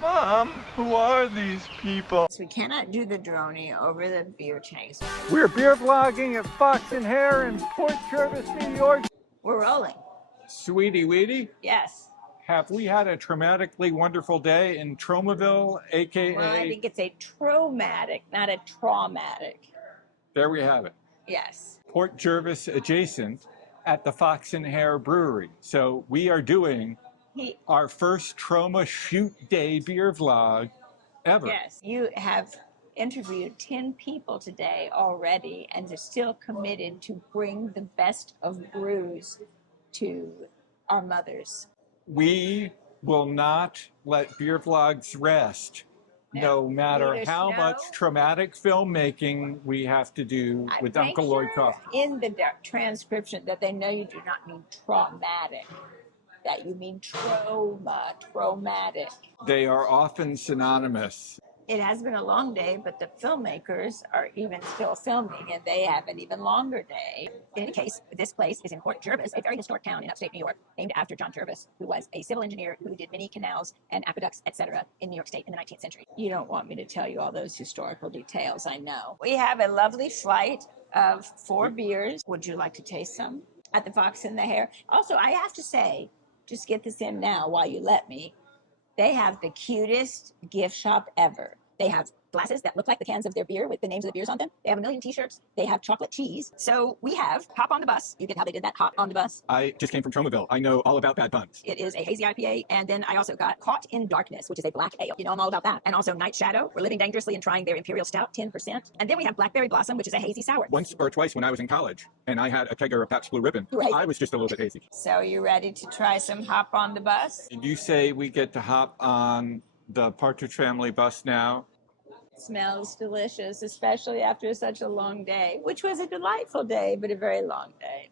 Mom, who are these people? So we cannot do the droney over the beer tanks. We're beer vlogging at FOX N Hare in Port Jervis, New York. We're rolling. Sweetie Weetie, Yes. have we had a traumatically wonderful day in Tromaville, aka? Well, I think it's a TROMAtic, not a traumatic. There we have it. Yes. Port Jervis adjacent at the FOX N Hare Brewery. So we are doing our first Troma shoot day beer vlog ever. Yes. You have interviewed 10 people today already and are still committed to bring the best of brews to our mothers. We will not let beer vlogs rest, no matter how much traumatic filmmaking we have to do with Uncle Lloyd Kaufman. In the transcription that they know you do not mean traumatic, that you mean trauma, traumatic. They are often synonymous. It has been a long day, but the filmmakers are even still filming, and they have an even longer day. In any case, this place is in Port Jervis, a very historic town in upstate New York, named after John Jervis, who was a civil engineer who did many canals and aqueducts, etc., in New York State in the 19th century. You don't want me to tell you all those historical details, I know. We have a lovely flight of 4 beers. Would you like to taste some at the Fox N Hare? Also, I have to say, just get this in now while you let me. They have the cutest gift shop ever. They have glasses that look like the cans of their beer with the names of the beers on them. They have a million t-shirts. They have chocolate cheese. So we have Hop on the Bus. You get how they did that, Hop on the Bus? I just came from Tromaville. I know all about bad puns. It is a hazy IPA. And then I also got Caught in Darkness, which is a black ale. You know, I'm all about that. And also Night Shadow. We're living dangerously and trying their Imperial Stout, 10%. And then we have Blackberry Blossom, which is a hazy sour. Once or twice when I was in college and I had a kegger of Pabst Blue Ribbon, I was just a little bit hazy. So you ready to try some Hop on the Bus? Did you say we get to hop on the Partridge Family bus now? Smells delicious, especially after such a long day, which was a delightful day, but a very long day.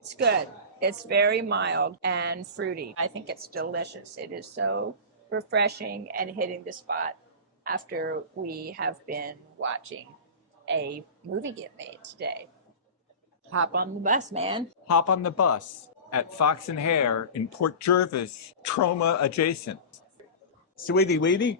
It's good. It's very mild and fruity. I think it's delicious. It is so refreshing and hitting the spot after we have been watching a movie get made today. Hop on the bus, man. Hop on the bus at FOX N Hare in Port Jervis, Troma adjacent. Sweetie Weetie?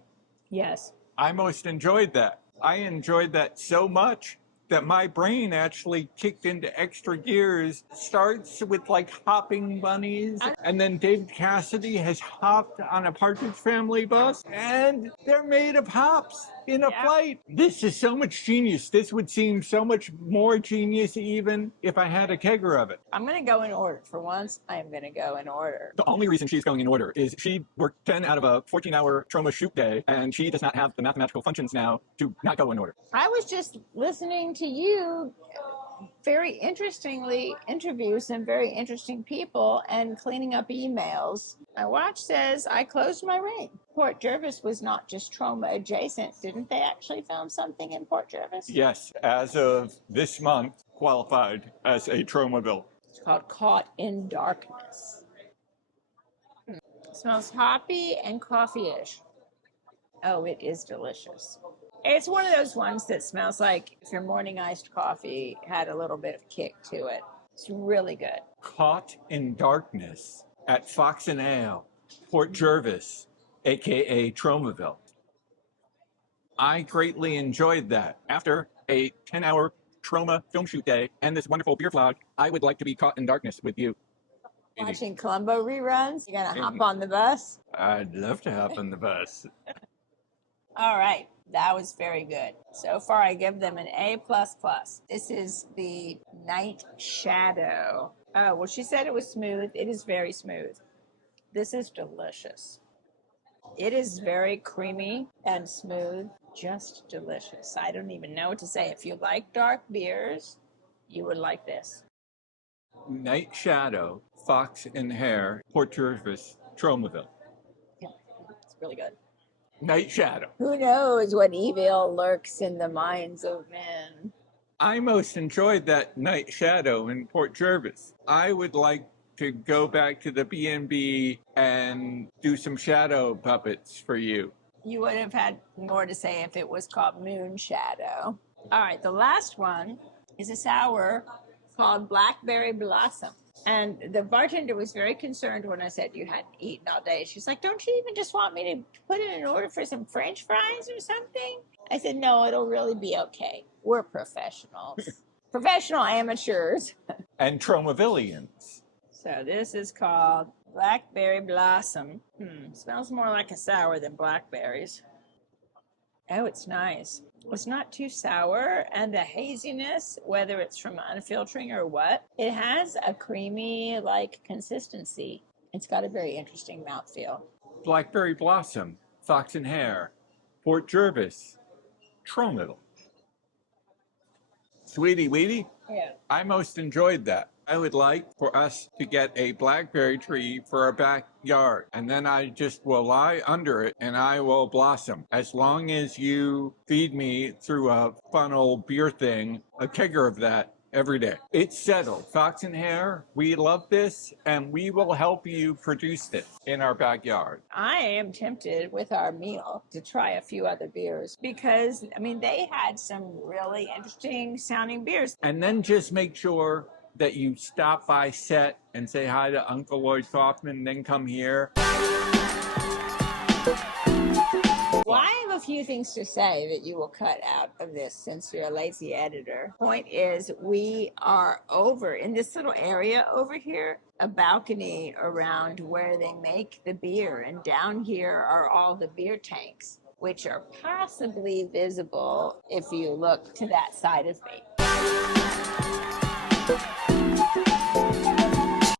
Yes. I most enjoyed that. I enjoyed that so much that my brain actually kicked into extra gears. Starts with like hopping bunnies, and then David Cassidy has hopped on a Partridge Family bus, and they're made of hops in a flight. This is so much genius. This would seem so much more genius even if I had a kegger of it. I'm going to go in order. For once, I am going to go in order. The only reason she's going in order is she worked 10 out of a 14-hour Troma shoot day, and she does not have the mathematical functions now to not go in order. I was just listening to you very interestingly interview some very interesting people and cleaning up emails. My watch says I closed my ring. Port Jervis was not just Troma adjacent. Didn't they actually film something in Port Jervis? Yes, as of this month, qualified as a Tromaville. It's called Caught in Darkness. It smells hoppy and coffee-ish. Oh, it is delicious. It's one of those ones that smells like if your morning iced coffee had a little bit of kick to it. It's really good. Caught in Darkness at FOX N Hare, Port Jervis, aka Tromaville. I greatly enjoyed that. After a 10-hour Troma film shoot day and this wonderful beer vlog, I would like to be caught in darkness with you. Watching Columbo reruns? You gonna hop on the bus? I'd love to hop on the bus. All right. That was very good. So far, I give them an A++. This is the Night Shadow. Oh, well, she said it was smooth. It is very smooth. This is delicious. It is very creamy and smooth. Just delicious. I don't even know what to say. If you like dark beers, you would like this. Night Shadow, FOX N Hare, Port Jervis, Tromaville. Yeah, it's really good. Night Shadow. Who knows what evil lurks in the minds of men? I most enjoyed that Night Shadow in Port Jervis. I would like to go back to the B&B and do some shadow puppets for you. You would have had more to say if it was called Moon Shadow. All right, the last one is a sour called Blackberry Blossom. And the bartender was very concerned when I said you hadn't eaten all day. She's like, don't you even just want me to put in an order for some French fries or something? I said, no, it'll really be okay. We're professionals. Professional amateurs. And Tromavillians. So this is called Blackberry Blossom. Smells more like a sour than blackberries. Oh, it's nice. It's not too sour, and the haziness, whether it's from unfiltering or what, it has a creamy like consistency. It's got a very interesting mouthfeel. Blackberry Blossom, Fox N Hare, Port Jervis, Tromaville. Sweetie Weetie, Yeah. I most enjoyed that. I would like for us to get a blackberry tree for our backyard, and then I just will lie under it and I will blossom. As long as you feed me through a funnel beer thing, a kegger of that every day. It's settled. Fox N Hare, we love this, and we will help you produce this in our backyard. I am tempted with our meal to try a few other beers because, I mean, they had some really interesting sounding beers. And then just make sure that you stop by set and say hi to Uncle Lloyd Kaufman, then come here. Well, I have a few things to say that you will cut out of this since you're a lazy editor. Point is, we are over in this little area over here, a balcony around where they make the beer, and down here are all the beer tanks, which are possibly visible if you look to that side of me.